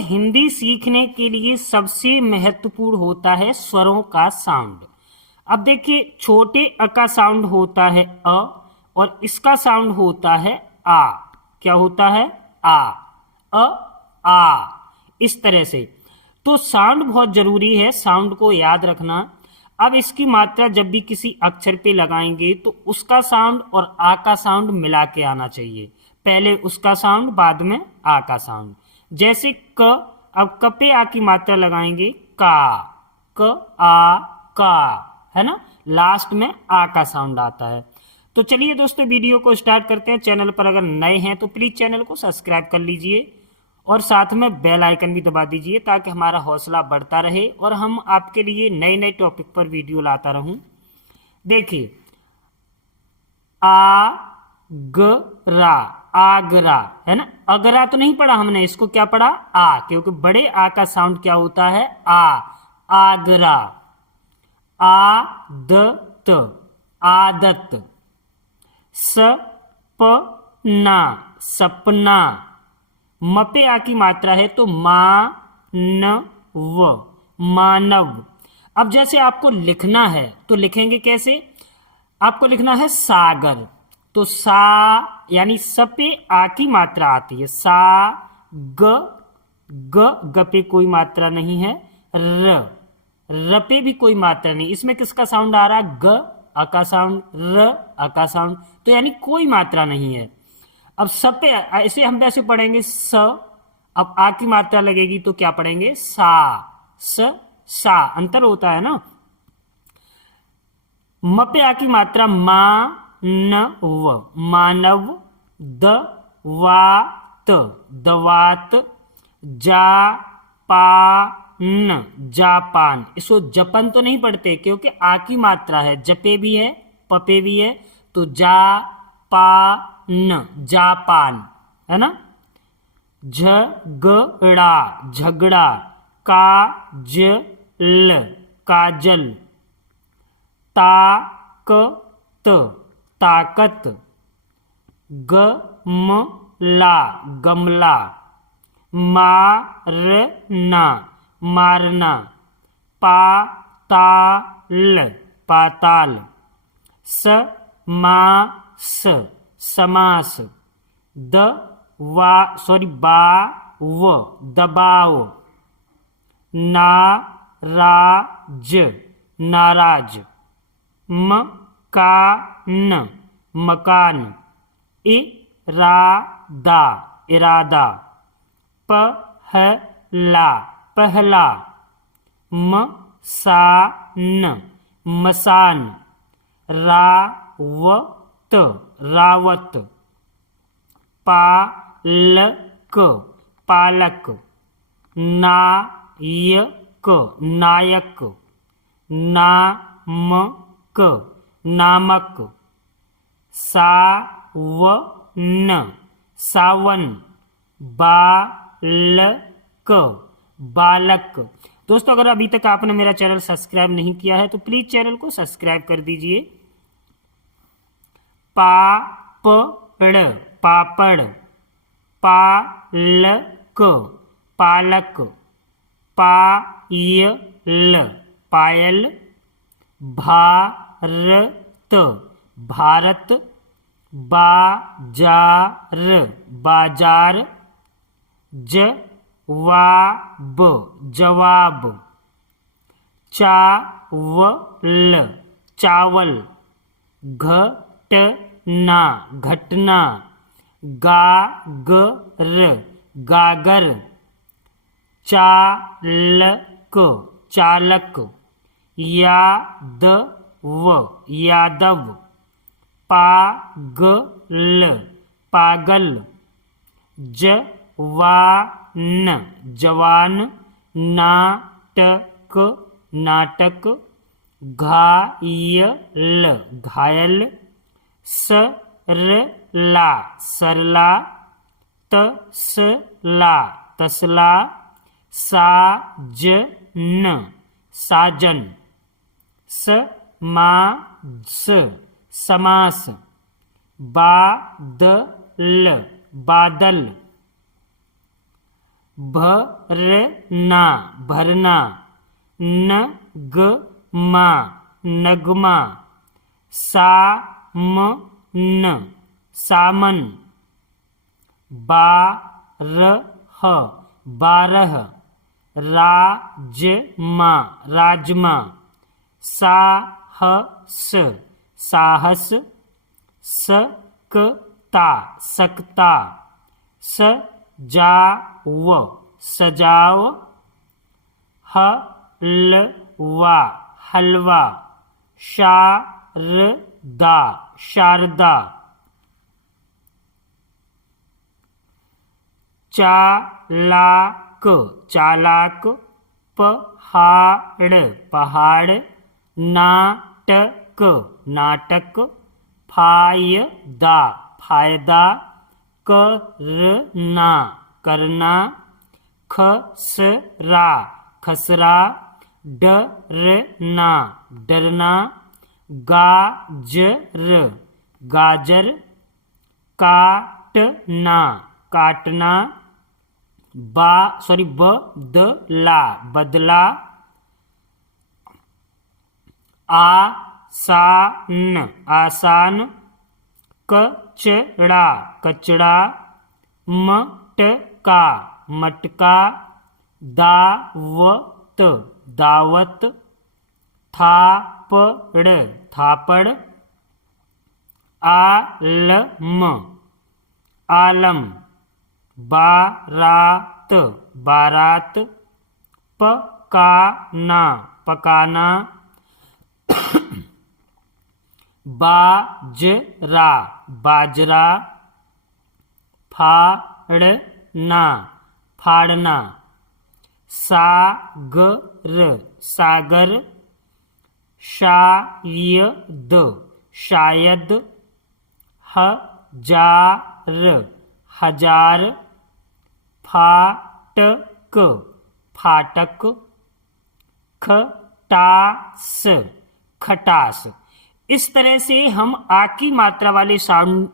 हिंदी सीखने के लिए सबसे महत्वपूर्ण होता है स्वरों का साउंड। अब देखिए, छोटे अ का साउंड होता है अ, और इसका साउंड होता है आ। क्या होता है? आ। अ, आ, इस तरह से। तो साउंड बहुत जरूरी है, साउंड को याद रखना। अब इसकी मात्रा जब भी किसी अक्षर पे लगाएंगे तो उसका साउंड और आ का साउंड मिला के आना चाहिए। पहले उसका साउंड, बाद में आ का साउंड। जैसे क, अब क पे आ की मात्रा लगाएंगे का, क आ का, है ना। लास्ट में आ का साउंड आता है। तो चलिए दोस्तों, वीडियो को स्टार्ट करते हैं। चैनल पर अगर नए हैं तो प्लीज चैनल को सब्सक्राइब कर लीजिए और साथ में बेल आइकन भी दबा दीजिए ताकि हमारा हौसला बढ़ता रहे और हम आपके लिए नए नए टॉपिक पर वीडियो लाता रहूं। देखिए, आगरा, आगरा, है ना। अगरा तो नहीं पढ़ा हमने, इसको क्या पढ़ा? आ, क्योंकि बड़े आ का साउंड क्या होता है? आ। आगरा। आदत, आदत। सपना, सपना। म पे आ की मात्रा है तो मानव, मानव। अब जैसे आपको लिखना है तो लिखेंगे कैसे? आपको लिखना है सागर, तो सा यानी स पे आ की मात्रा आती है सा। ग, ग पे कोई मात्रा नहीं है। र पे भी कोई मात्रा नहीं। इसमें किसका साउंड आ रहा है? ग, अ का साउंड, र, अ का साउंड, तो यानी कोई मात्रा नहीं है। अब स पे ऐसे हम वैसे पढ़ेंगे स, अब आ की मात्रा लगेगी तो क्या पढ़ेंगे? सा, स, सा, अंतर होता है ना। म पे आ की मात्रा मा, न, व, मानव। द, वा, त, दवात। जा, पा, न, जापान। इसको जपन तो नहीं पढ़ते क्योंकि आ की मात्रा है, जपे भी है, पपे भी है, तो जा, पा, न, जापान, है ना। झगड़ा, झगड़ा। काजल, काजल। ताकत, ताकत। गमला, गमला। मारना, मारना। पाताल, पाताल। समास, समास। बाव, दबाव। नाराज, नाराज। मकान, मकान। इरादा, इरादा। पहला, पहला। मसान, मसान। रावत, रावत। पालक, पालक। नायक, नायक। नामक, नामक। सावन, सावन। बालक, बालक। दोस्तों, अगर अभी तक आपने मेरा चैनल सब्सक्राइब नहीं किया है तो प्लीज चैनल को सब्सक्राइब कर दीजिए। पापड़, पापड़। पालक, पालक। पायल, पायल। भारत, भारत। बाजार, बाजार। जवाब, जवाब। चावल, चावल। घटना, घटना। गागर, गागर। चालक, चालक। यादव, यादव। पागल, पागल। जवान, जवान। नाटक, नाटक। घायल, घायल। सरला, सरला। तसला, तसला। साजन, साजन। समास, समास। बादल, बादल। भरना भरना, नगमा नगमा, सामन सामन, बारह बारह, राजमा राजमा, साहस साहस, सकता सकता, सजाव सजाव, हलवा हलवा, शारदा शारदा, चालाक चालाक, पहाड़ पहाड़, नाटक नाटक, फायदा फायदा, करना करना, खसरा खसरा, डरना डरना, गाजर गाजर, काटना काटना, बदला बदला, आसान आसान, कचड़ा कचड़ा, मटका मटका, दावत दावत, थापड़ थापड़, आलम आलम, बारात बारात, पकाना पकाना, बाजरा बाजरा, फाड़ना फाड़ना, सागर सागर, शायद शायद, हजार हजार, फाटक फाटक, खटास खटास। इस तरह से हम आ की मात्रा वाले साउंड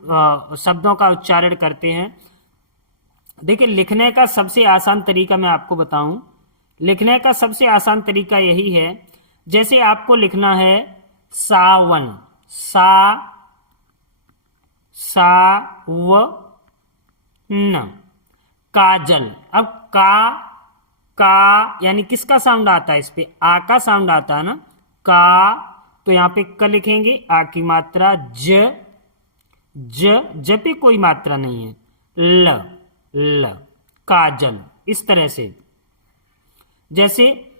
शब्दों का उच्चारण करते हैं। देखिए, लिखने का सबसे आसान तरीका मैं आपको बताऊं, लिखने का सबसे आसान तरीका यही है, जैसे आपको लिखना है सावन, सावन, काजल। अब का यानी किसका साउंड आता है, इस पे आ का साउंड आता है ना, का, तो यहां पे क लिखेंगे, आ की मात्रा, ज पे कोई मात्रा नहीं है, ल काजल। इस तरह से, जैसे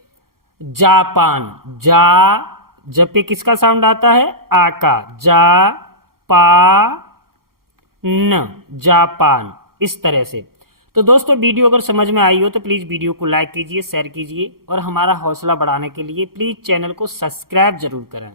जापान, ज पे किसका साउंड आता है, आ का, जापान। इस तरह से। तो दोस्तों, वीडियो अगर समझ में आई हो तो प्लीज़ वीडियो को लाइक कीजिए, शेयर कीजिए, और हमारा हौसला बढ़ाने के लिए प्लीज़ चैनल को सब्सक्राइब जरूर करें।